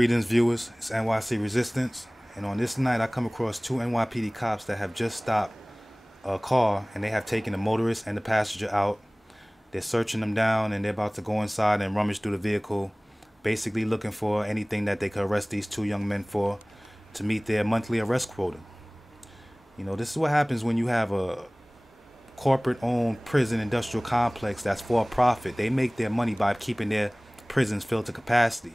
Greetings, viewers. It's Nycresistance, and on this night I come across two NYPD cops that have just stopped a car, and they have taken the motorist and the passenger out. They're searching them down, and they're about to go inside and rummage through the vehicle, basically looking for anything that they could arrest these two young men for to meet their monthly arrest quota. You know, this is what happens when you have a corporate-owned prison industrial complex that's for profit. They make their money by keeping their prisons filled to capacity.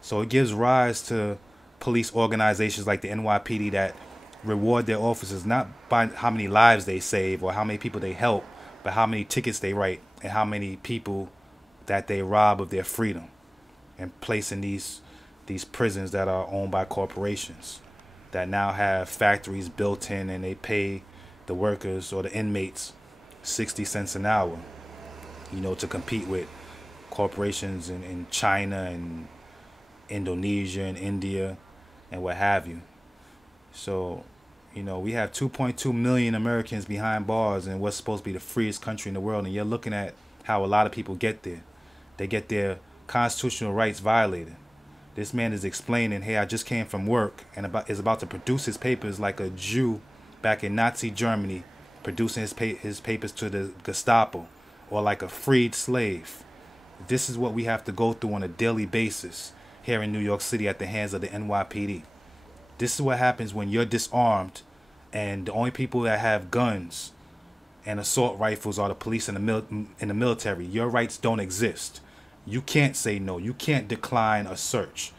So it gives rise to police organizations like the NYPD that reward their officers not by how many lives they save or how many people they help, but how many tickets they write and how many people that they rob of their freedom and place in these prisons that are owned by corporations that now have factories built in, and they pay the workers or the inmates 60 cents an hour, you know, to compete with corporations in China and Indonesia and India and what have you. So, you know, we have 2.2 million Americans behind bars in what's supposed to be the freest country in the world, and you're looking at how a lot of people get there. They get their constitutional rights violated. This man is explaining, hey, I just came from work, and is about to produce his papers like a Jew back in Nazi Germany, producing his papers to the Gestapo, or like a freed slave. This is what we have to go through on a daily basis here in New York City at the hands of the NYPD. This is what happens when you're disarmed, and the only people that have guns and assault rifles are the police and the military. Your rights don't exist. You can't say no. You can't decline a search.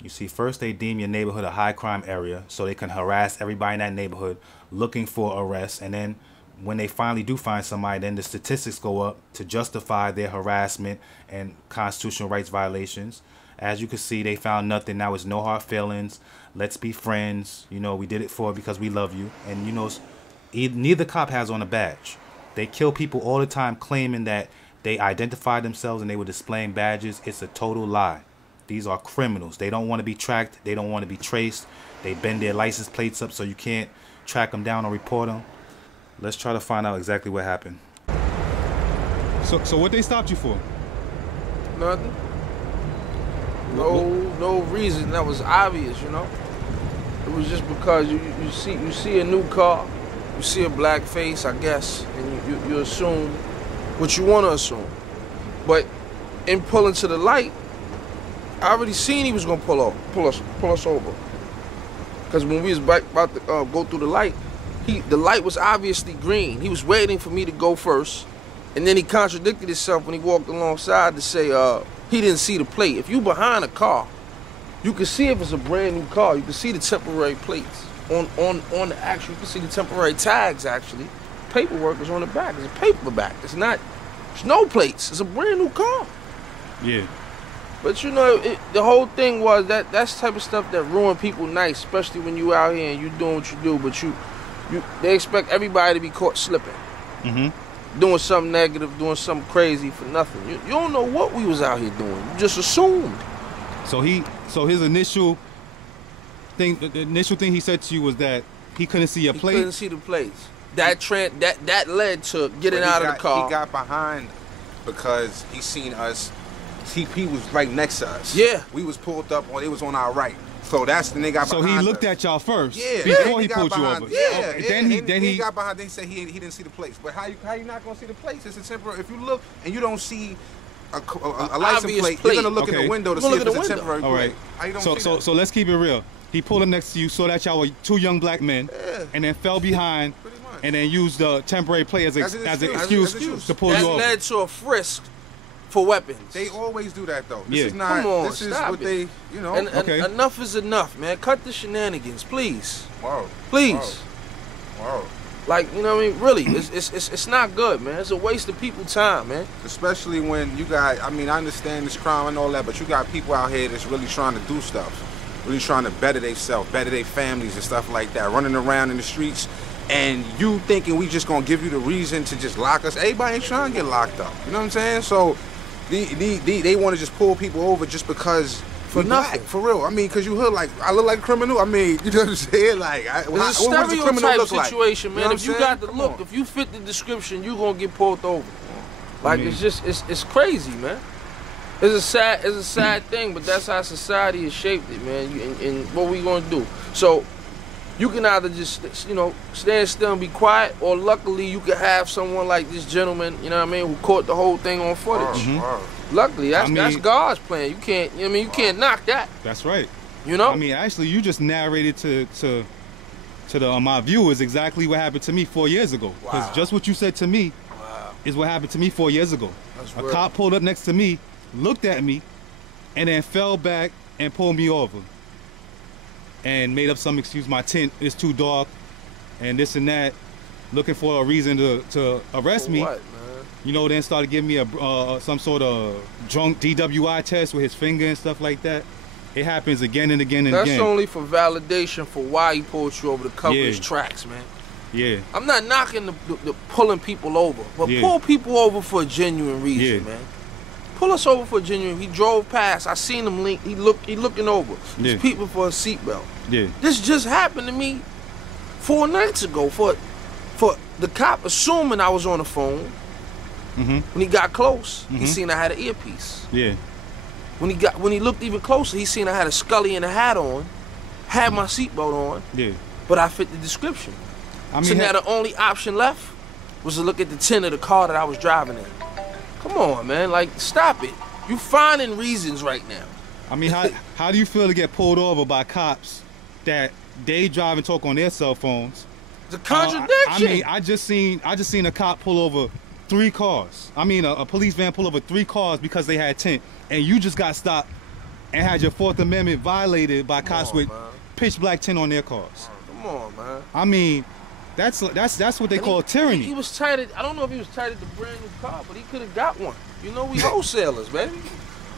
You see, first they deem your neighborhood a high crime area so they can harass everybody in that neighborhood looking for arrests, and then when they finally do find somebody, then the statistics go up to justify their harassment and constitutional rights violations. As you can see, they found nothing. Now it's no hard feelings. Let's be friends. You know, we did it because we love you. And, you know, neither cop has on a badge. They kill people all the time claiming that they identified themselves and they were displaying badges. It's a total lie. These are criminals. They don't want to be tracked. They don't want to be traced. They bend their license plates up so you can't track them down or report them. Let's try to find out exactly what happened. So what they stopped you for? Nothing. No reason that was obvious, you know. It was just because you see a new car, you see a black face, I guess, and you assume what you want to assume. But in pulling to the light, I already seen he was gonna pull us over. Because when we was about to go through the light, the light was obviously green. He was waiting for me to go first, and then he contradicted himself when he walked alongside to say he didn't see the plate. If you behind a car, you can see if it's a brand new car. You can see the temporary plates on the actual. You can see the temporary tags actually. Paperwork is on the back. It's a paperback. It's not. There's no plates. It's a brand new car. Yeah. But you know, the whole thing was that's the type of stuff that ruin people nights, especially when you out here and you doing what you do. But they expect everybody to be caught slipping. Mm-hmm. Doing something negative, doing something crazy for nothing. You don't know what we was out here doing. You just assumed. So his initial thing, the initial thing he said to you was that he couldn't see your plate. He couldn't see the plates. That led to getting out of the car. He got behind because he seen us. He was right next to us. Yeah. We was pulled up on. It was on our right. So that's the nigga. So he looked at y'all first. Yeah. Before he pulled you over. Yeah. Then he got behind. Then he said he didn't see the plates. But how you not gonna see the plates? It's a temporary. If you look and you don't see a license plate, you're gonna look in the window to see if it's a temporary plate. All right. How you don't see that? So let's keep it real. He pulled up next to you, saw that y'all were two young black men, and then fell behind, and then used the temporary plate as an excuse to pull you over. That led to a frisk for weapons. They always do that though. Yeah. This is not. Come on, this is what they. You know. And okay. Enough is enough, man. Cut the shenanigans, please. Wow. Please. Wow. Like, you know what I mean? Really, it's not good, man. It's a waste of people's time, man. Especially when you got. I mean, I understand this crime and all that, but you got people out here that's really trying to do stuff, really trying to better themselves, better their families and stuff like that, running around in the streets. And you thinking we just gonna give you the reason to just lock us? Everybody ain't trying to get locked up. You know what I'm saying? So. They want to just pull people over just because for nothing, for real. I mean, because you heard like I look like a criminal. I mean, you know what I'm saying? Like, what does a criminal look like? Situation, man. You know if you got the look, if you fit the description, you gonna get pulled over. Like it's crazy, man. It's a sad thing, but that's how society has shaped it, man. And what we gonna do? So you can either just, you know, stand still and be quiet, or luckily you can have someone like this gentleman, you know what I mean, who caught the whole thing on footage. Luckily, that's God's plan. You can't, I mean, you can't knock that. That's right. You know? I mean, actually, you just narrated to my viewers exactly what happened to me 4 years ago. Because just what you said to me is what happened to me 4 years ago. That's a real. cop pulled up next to me, looked at me, and then fell back and pulled me over. And made up some excuse, my tint is too dark, and this and that, looking for a reason to arrest me. What, man? You know, then started giving me some sort of drunk DWI test with his finger and stuff like that. It happens again and again and again. That's only for validation for why he pulled you over to cover his tracks, man. Yeah. I'm not knocking the pulling people over, but pull people over for a genuine reason, man. Pull us over for a genuine. He drove past. I seen him. He looking over. There's people for a seatbelt. Yeah. This just happened to me 4 nights ago. For the cop assuming I was on the phone. When he got close, he seen I had an earpiece. Yeah. When he looked even closer, he seen I had a Scully and a hat on, had my seatbelt on. Yeah. But I fit the description. I mean, so now the only option left was to look at the tint of the car that I was driving in. Come on, man. Like, stop it. You finding reasons right now. I mean, how do you feel to get pulled over by cops that they drive and talk on their cell phones? It's a contradiction. I mean, I just seen a cop pull over 3 cars. I mean, a police van pull over 3 cars because they had tint, and you just got stopped and had your 4th Amendment violated by cops with pitch black tint on their cars. Come on, man. I mean, that's what they call tyranny. He was tight. I don't know if he was tight at the brand new car, but he could have got one. You know, we wholesalers, baby.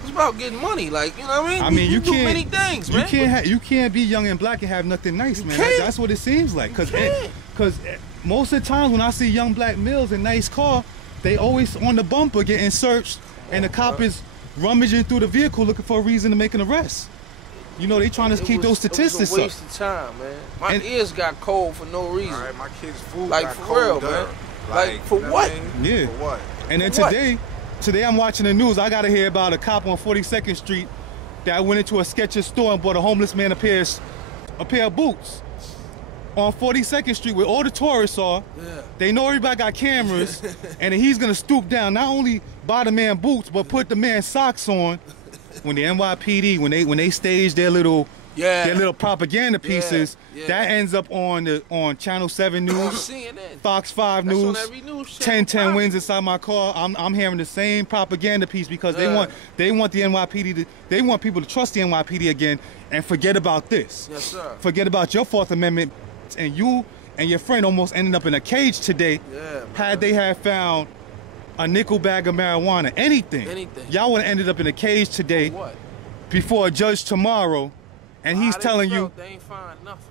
It's about getting money, like, you know what I mean? I mean, you do can't many things, man. You can't be young and black and have nothing nice, man. That's what it seems like. Cause most of the times when I see young black males in nice car, they always on the bumper getting searched, and the cop is rummaging through the vehicle looking for a reason to make an arrest. You know, they trying to keep those statistics up. It was a waste of time, man. My ears got cold for no reason. All right, my kids' food like, got for cold real, man. Like, for what? Yeah. For what? And then today I'm watching the news. I got to hear about a cop on 42nd Street that went into a Skechers store and bought a homeless man a pair of boots on 42nd Street where all the tourists are. Yeah. They know everybody got cameras, and then he's gonna stoop down, not only buy the man boots, but put the man socks on. When the NYPD, when they stage their little propaganda pieces, that ends up on Channel 7 News, Fox 5 News, 1010 wins inside my car. I'm hearing the same propaganda piece because they want the NYPD they want people to trust the NYPD again and forget about this. Yes, sir. Forget about your 4th Amendment, and you and your friend almost ended up in a cage today. Had they had found a nickel bag of marijuana, anything. Y'all would have ended up in a cage today before a judge tomorrow, and he's telling you they ain't find nothing.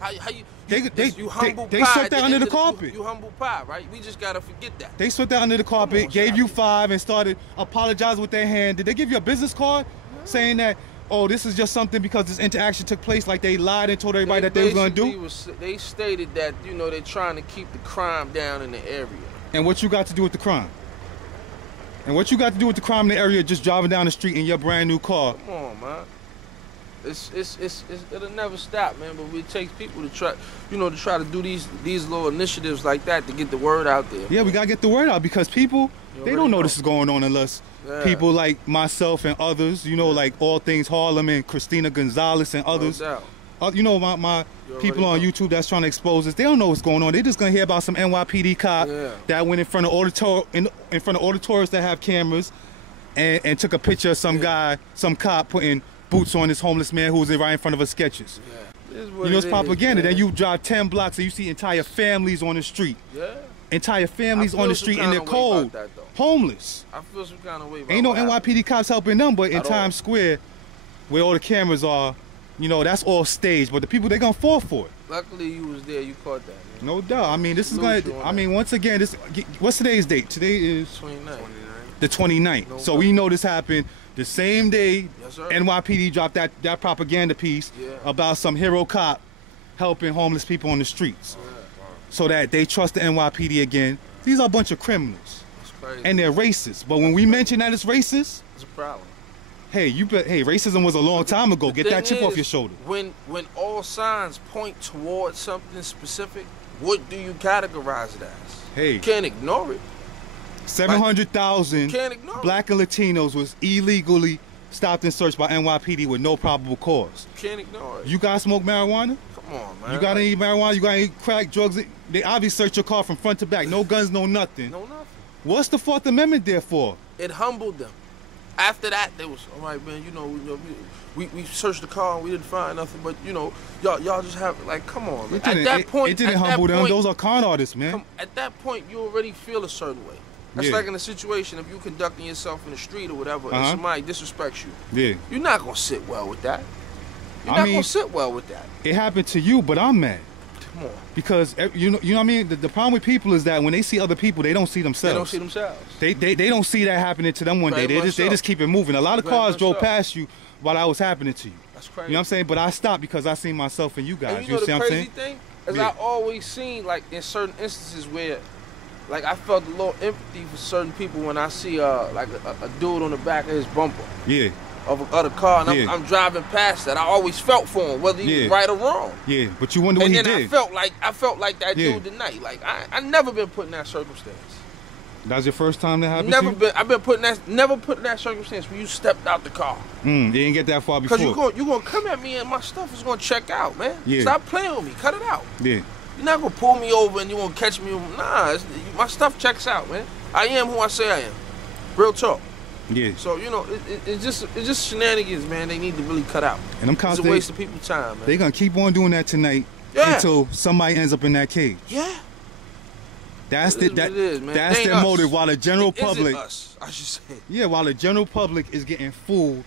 How you they swept that under the carpet. You humble pie, right? We just gotta forget that. They swept that under the carpet, gave you 5, and started apologizing with their hand. Did they give you a business card saying that, oh, this is just something because this interaction took place, like they lied and told everybody that they was gonna do? They stated that, you know, they're trying to keep the crime down in the area. And what you got to do with the crime? And what you got to do with the crime in the area just driving down the street in your brand new car? Come on, man. It'll never stop, man. But it takes people to try, to do these little initiatives like that to get the word out there. Yeah, we gotta get the word out because people, they don't know this is going on unless people like myself and others, like All Things Harlem and Christina Gonzalez and others. No doubt. My people on YouTube that's trying to expose this, they don't know what's going on. They just gonna hear about some NYPD cop that went in front of auditoriums that have cameras and took a picture of some cop putting boots on this homeless man who was right in front of a Skechers. It's propaganda. Then you drive 10 blocks and you see entire families on the street. Entire families on the street in their cold, homeless. I feel some kind of way about Ain't no NYPD cops helping them, but in Times Square, where all the cameras are, that's all staged, but the people, they gonna fall for it. Luckily you was there, you caught that, man. No doubt. I mean, this is once again, what's today's date? Today is 29th. The 29th. So we know this happened the same day NYPD dropped that propaganda piece about some hero cop helping homeless people on the streets. So that they trust the NYPD again. These are a bunch of criminals. That's crazy. And they're racist. But when we mention that it's racist, It's a problem. Hey, hey, racism was a long time ago. Get that chip off your shoulder. When all signs point towards something specific, what do you categorize it as? Hey, you can't ignore it. 700,000 black and Latinos was illegally stopped and searched by NYPD with no probable cause. You can't ignore it. You guys smoke marijuana? Come on, man. You got any marijuana? You got any crack, drugs? They obviously search your car from front to back. No guns, no nothing. No nothing. What's the Fourth Amendment there for? It humbled them. After that, they was, all right, man, we searched the car and we didn't find nothing, but, y'all just have, like, come on, man. At that point, it didn't humble them. Those are con artists, man. At that point, you already feel a certain way. That's like in a situation, if you conducting yourself in the street or whatever, and somebody disrespects you, you're not going to sit well with that. You're not going to sit well with that. It happened to you, but I'm mad. Come on. Because, you know what I mean? The problem with people is that when they see other people, they don't see themselves. They don't see themselves. They don't see that happening to them one day. They just keep it moving. A lot of cars drove past you while that was happening to you. That's crazy. You know what I'm saying? But I stopped because I seen myself in you guys. And you know the crazy thing? Is I always seen, like, in certain instances where, like, I felt a little empathy for certain people when I see, like, a dude on the back of his bumper. Yeah. Of the car, and I'm driving past that. I always felt for him, whether he was right or wrong. Yeah, but you wonder what he did. And then I felt like that dude tonight. Like, I never been put in that circumstance. That's your first time that happened to you? I've been never put in that circumstance where you stepped out the car. You didn't get that far before. Because you're gonna come at me and my stuff is gonna check out, man. Yeah. Stop playing with me. Cut it out. Yeah. You're not gonna pull me over and you gonna catch me. Nah, my stuff checks out, man. I am who I say I am. Real talk. Yeah. So, it's just shenanigans, man. They need to really cut out. And it's a waste of people's time, man. They're gonna keep on doing that tonight until somebody ends up in that cage. Yeah. That's their motive. While the general public, us, I should say. Yeah, while the general public is getting fooled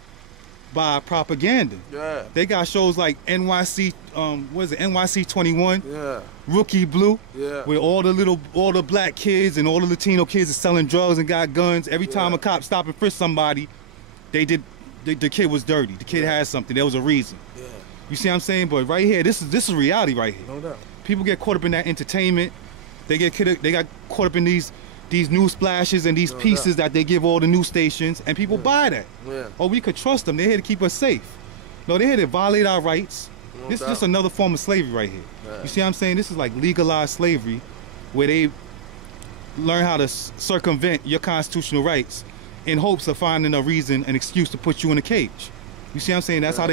by propaganda. Yeah. They got shows like NYC, NYC 21. Yeah. Rookie Blue. Yeah. Where all the black kids and all the Latino kids are selling drugs and got guns. Every time a cop stop and frisk somebody, the kid was dirty. The kid had something. There was a reason. Yeah. You see what I'm saying? But right here, this is reality right here. No doubt. People get caught up in that entertainment. They got caught up in these news splashes and these pieces that they give all the news stations, and people buy that. Yeah. Oh, we could trust them. They're here to keep us safe. No, they're here to violate our rights. This is just another form of slavery right here. Yeah. You see what I'm saying? This is like legalized slavery, where they learn how to circumvent your constitutional rights in hopes of finding a reason, an excuse to put you in a cage. You see what I'm saying? That's how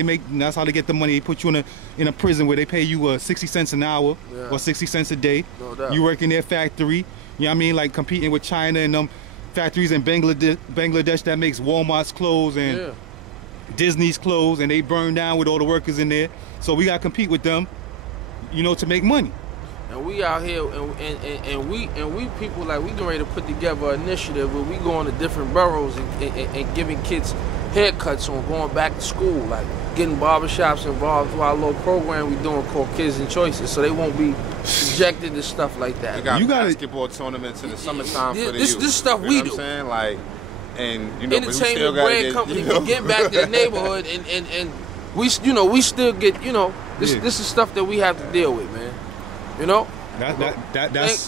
they get the money. They put you in a prison where they pay you 60 cents an hour or 60 cents a day. No doubt. You work in their factory. You know what I mean? Like competing with China and them factories in Bangladesh that makes Walmart's clothes and Disney's clothes, and they burn down with all the workers in there. So we gotta compete with them, to make money. And we out here, and we people, like, we getting ready to put together an initiative where we go into different boroughs and giving kids haircuts on going back to school, like getting barbershops involved through our little program we doing called Kids and Choices, so they won't be subjected to stuff like that. You got basketball tournaments in the summertime for the youth. This stuff we do. What I'm saying? Like, and entertainment brand company, we get back to the neighborhood, and we still get, this is stuff that we have to deal with, man. That's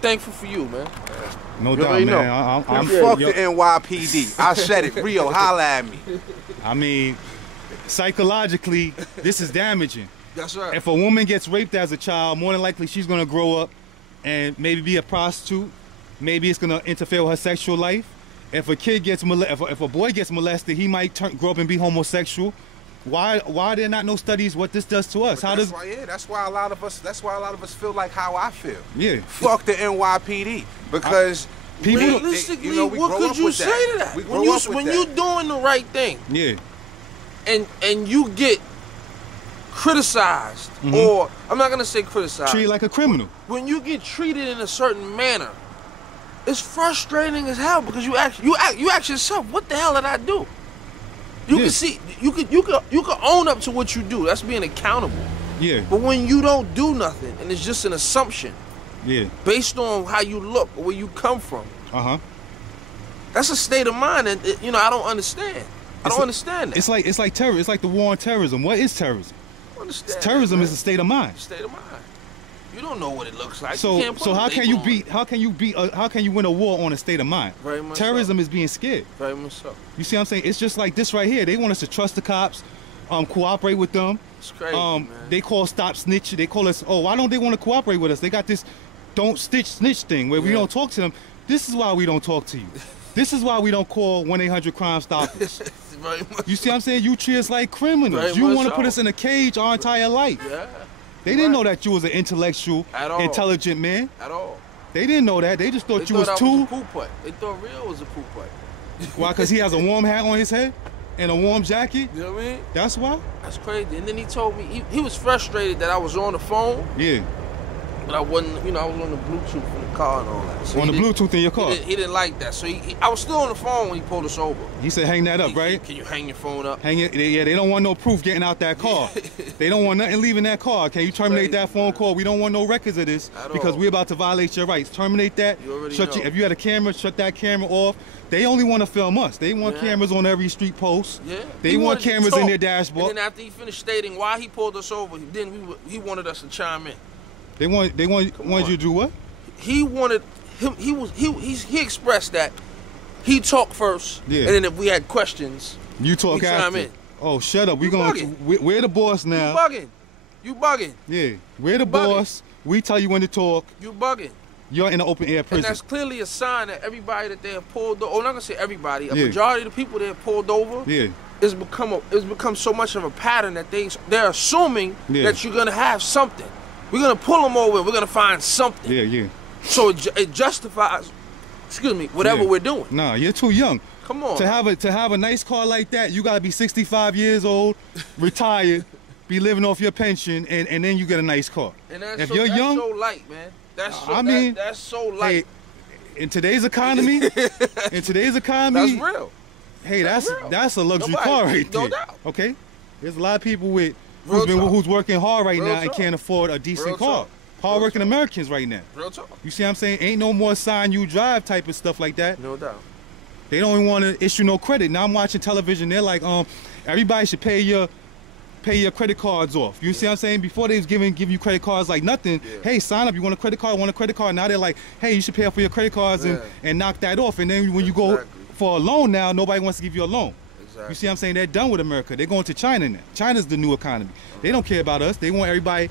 thankful for you, man. No doubt, man. Fuck the NYPD. I said it. Rio, holla at me. I mean, psychologically, this is damaging. That's right. If a woman gets raped as a child, more than likely she's gonna grow up and maybe be a prostitute. Maybe it's gonna interfere with her sexual life. If a kid gets if a boy gets molested, he might grow up and be homosexual. Why are there not no studies what this does to us? That's why a lot of us feel like how I feel. Yeah. Fuck the NYPD, because people. Realistically, what could you say to that? When you doing the right thing, and you get criticized, or I'm not gonna say criticized, treated like a criminal. When you get treated in a certain manner, it's frustrating as hell, because you ask yourself, what the hell did I do? You can see, you can own up to what you do. That's being accountable. Yeah. But when you don't do nothing and it's just an assumption, based on how you look or where you come from, that's a state of mind, and I don't understand. I don't understand that. It's like terror. It's like the war on terrorism. What is terrorism? I understand. Terrorism is a state of mind. State of mind. You don't know what it looks like. So, you can't put how a can label you on beat? it. How can you win a war on a state of mind? Very much Terrorism so. is being scared. Very much so. You see what I'm saying? It's just like this right here. They want us to trust the cops, cooperate with them. It's crazy, man. They call stop snitch. They call us. Oh, why don't they want to cooperate with us? They got this don't snitch thing where we don't talk to them. This is why we don't talk to you. This is why we don't call 1-800-CRIME-STOPPERS. You see what I'm saying? You treat us like criminals. Very You much want to so. put us in a cage our entire life. Yeah. They didn't know that you was an intellectual, At all. intelligent man. At all. They didn't know that. They just thought They you thought was I too. was a poop putt. They thought Real was a poop putt. Why? Because he has a warm hat on his head and a warm jacket. You know what I mean? That's why. That's crazy. And then he told me he was frustrated that I was on the phone, Yeah. but I wasn't. You know, I was on the Bluetooth in the car and all that. So On the he didn't- Bluetooth in your car. He didn't like that. So I was still on the phone when he pulled us over. He said, "Hang that up, right? Can you hang your phone up? Hang it. Yeah, they don't want no proof getting out that car. They don't want nothing leaving that car. Can you terminate crazy, that phone man. call? We don't want no records of this At because all. we're about to violate your rights. Terminate that. You already Shut know. if you had a camera, shut that camera off. They only want to film us. They want Yeah. cameras on every street post. Yeah. They He want wanted to cameras in talk. their dashboard. And then after he finished stating why he pulled us over, he wanted us to chime in. They wanted on. you to do what? He wanted him. He expressed that he talked first, Yeah. and then if we had questions, You talk we after. chime in. Oh, shut up. We You going. bugging. We're the boss now. You bugging. Yeah, we're the bugging. boss. We tell you when to talk. You bugging. You're in an open air And prison. that's clearly a sign that everybody that they have pulled over, I'm not gonna say everybody, a Yeah. majority of the people they have pulled over, Yeah, it's become so much of a pattern that they're assuming Yeah. that you're gonna have something. We're gonna pull them over. We're gonna find something. yeah. So it justifies, whatever Yeah. we're doing. Nah, you're too young. Come on. To have a nice car like that, you gotta be 65 years old, retired, be living off your pension, and then you get a nice car. And that's If so, you're that's young, so light, man. That's so, I mean, that's so hey, light. in today's economy, that's real. Hey, That's that's real. a luxury Nobody- car right no there. doubt. Okay, there's a lot of people with Real talk. who's working hard right Real now and talk. can't afford a decent Real car. talk. Hard-working Real talk. Americans right now. Real talk. You see what I'm saying? Ain't no more sign you drive type of stuff like that. No doubt. They don't even want to issue no credit. Now I'm watching television. They're like, everybody should pay your credit cards off. You see what I'm saying? Before they was give you credit cards like nothing. Yeah. Hey, sign up. You want a credit card? Want a credit card? Now they're like, hey, you should pay up for your credit cards Yeah. and knock that off. And then when you go Exactly. for a loan now, nobody wants to give you a loan. Exactly. You see what I'm saying? They're done with America. They're going to China now. China's the new economy. They don't care about us. They want everybody,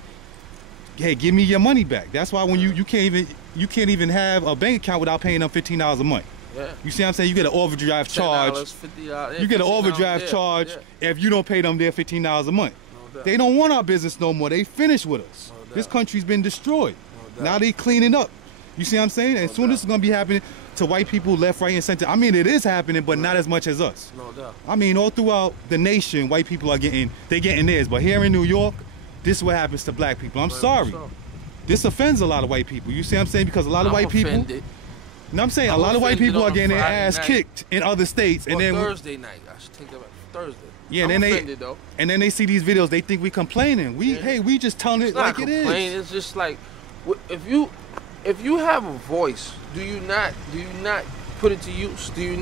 hey, give me your money back. That's why when you can't even have a bank account without paying them $15 a month. Yeah. You see what I'm saying? You get an overdraft charge. $10, $50. You get an $50, overdraft yeah, charge yeah. if you don't pay them their $15 a month. No doubt. They don't want our business no more. They finished with us. No doubt. This country's been destroyed. No Now doubt. they cleaning up. You see what I'm saying? And No soon doubt. this is gonna be happening to white people left, right, and center. I mean, it is happening, but not as much as us. No doubt. I mean, all throughout the nation, white people are getting theirs. But here in New York, this is what happens to black people. I'm Very sorry. much so. This offends a lot of white people. You see what I'm saying? Because a lot of I'm white people. offended. No, I'm saying a I'm lot of white offended people on are a getting their Friday ass night. kicked in other states, and Or then Thursday night. I should take that back. Thursday. yeah, I'm and then offended, though. they see these videos, they think we complaining. We just telling it It's not like it complaining. is. It's just like if you have a voice, do you not put it to use? Do you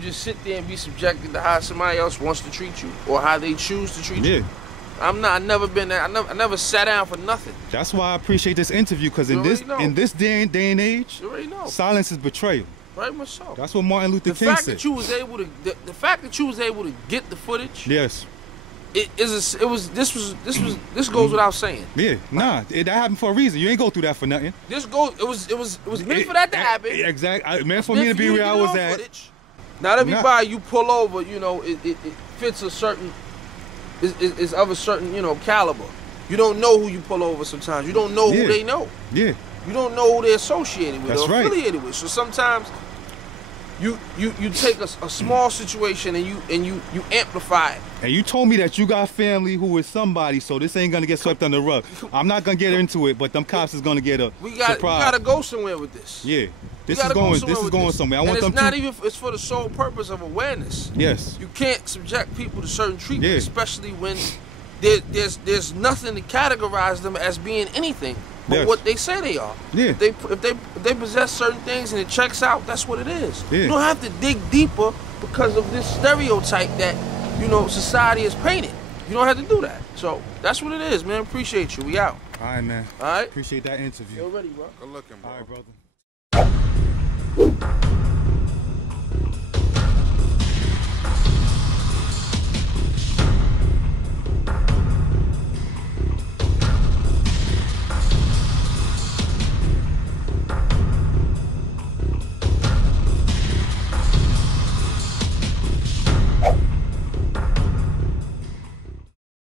just sit there and be subjected to how somebody else wants to treat you or how they choose to treat Yeah, you? I've never been there. I never sat down for nothing. that's why I appreciate this interview, because You in this already know. in this day and age, You already know. silence is betrayal. Very much so. That's what Martin Luther The King fact said. that you was able to the fact that you was able to get the footage, Yes. this goes without saying. Yeah. Nah, that happened for a reason. You ain't go through that for nothing. It was meant for that to happen. Exactly. Meant for Meant me to be you where I get was on at. footage. Not everybody you pull over, it fits a certain is of a certain, caliber. You don't know who you pull over sometimes. You don't know Yeah. who they know. Yeah. You don't know who they're associated with That's or right. affiliated with. So sometimes you take a small situation and you amplify it. And you told me that you got family who is somebody, so this ain't gonna get swept under the rug. I'm not gonna get into it, but them cops is gonna get a We surprise. gotta go somewhere with this. Yeah. This We is gotta going. somewhere This is with going somewhere. I and want it's them not to. even. It's for the sole purpose of awareness. Yes. You can't subject people to certain treatment, Yeah. especially when there's nothing to categorize them as being anything but Yes. what they say they are. Yeah. If they possess certain things and it checks out, that's what it is. Yeah. You don't have to dig deeper because of this stereotype that society has painted. You don't have to do that. So that's what it is, man. Appreciate you. We out. All right, man. All right? Appreciate that interview. You're ready, bro. Good looking, bro. All right, brother.